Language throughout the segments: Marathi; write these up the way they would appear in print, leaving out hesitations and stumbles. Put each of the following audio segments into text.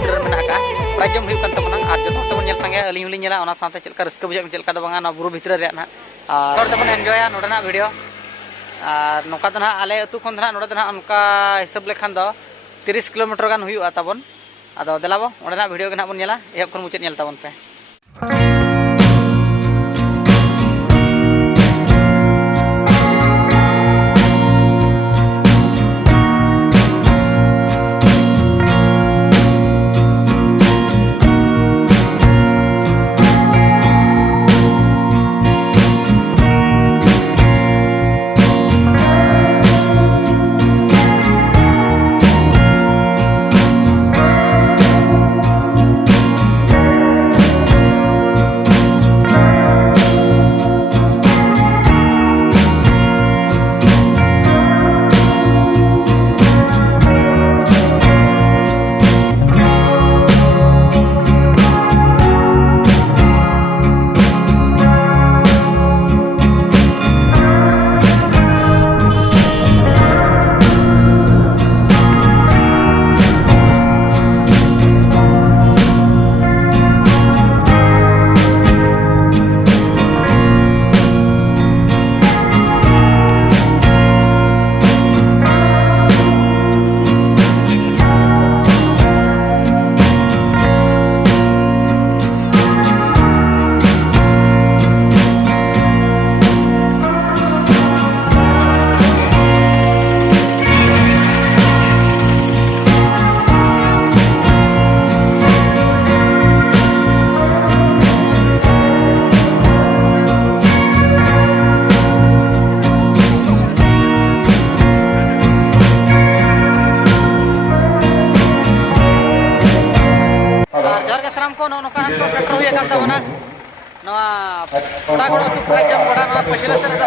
भितर में प्राइज जम हुई तबना और जो तब नेल संगे अली हूँ नेला ओना साथे चलका रस्क बुझा चलका दो बांगा बुरु भितर रे ना और तब एनजॉया नोडना वीडियो और नौका तो ना आले अतु खन ना नोडे ना उनका हिसाब लेखान दो 30 किलोमीटर गान हुई तबन आदो देलाबो ओडना वीडियो के ना बन नेला एहब खन मुचाद नेल तबन पे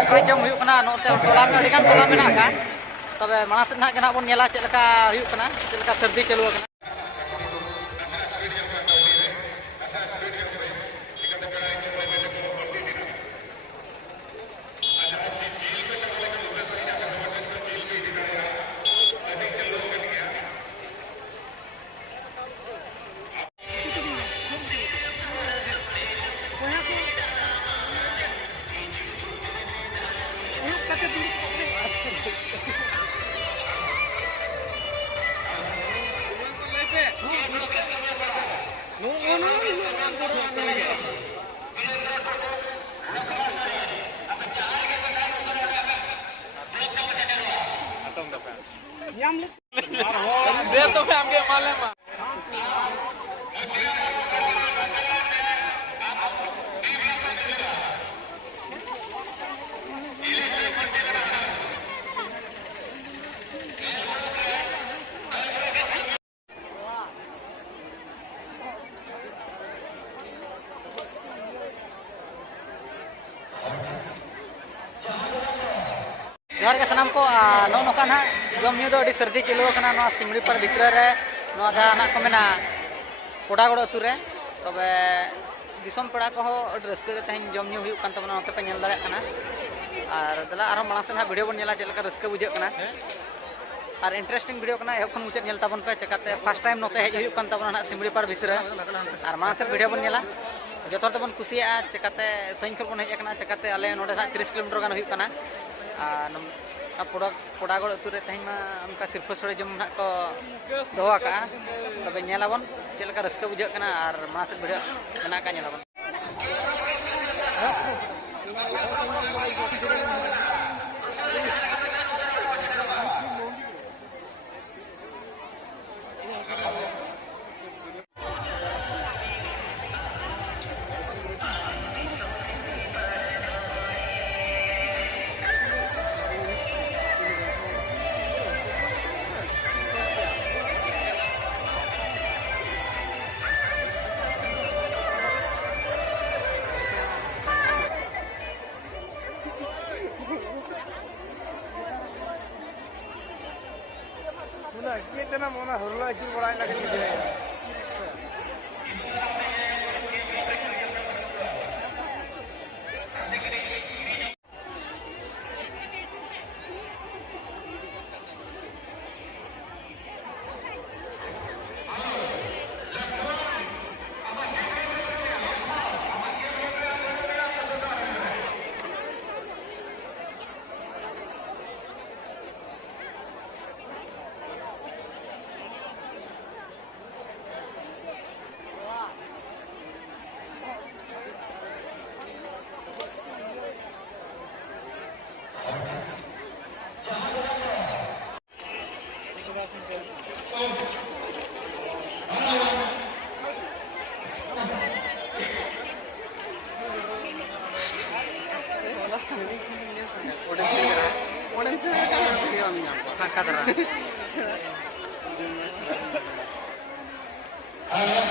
प्राइज जम टोला में अड़ीगान टोला में तब माना से ना बन नेला चलका चलका सर्दी चलू दे तो मैं आगे माले मा जोहार के सनाम को नौका ना जम न्यू सर्दी चलू सिमड़ी पर भितर ना को मेना कोडागड़ अतु रे तब दिसम पेड़ा को रस्क तेज जम न्यू हुई पे दाड़ा और दला और माना से वीडियो बन नेला चलका रस्क बुझे और इंटरेस्टिंग वीडियो एहब खन मुचाद नेल ताबन पे चकाते फर्स्ट टाइम नोते हेज हुई सिमड़ी पर भितर और माना से वीडियो बन नेला जो तबन कुसिया चकाते सही खन बन हेज चकाते आले नोडे 30 किलोमीटर गान हुई कोडागड़ अतु रे तेज उनका सिरफा सड़े जम ना को दोहा तब नेलाबन चलका रस्क बुझे और माना से वीडियो मेना का नेलाबन Kita nak mana horla jil berai lagi ni dia. ᱟᱨ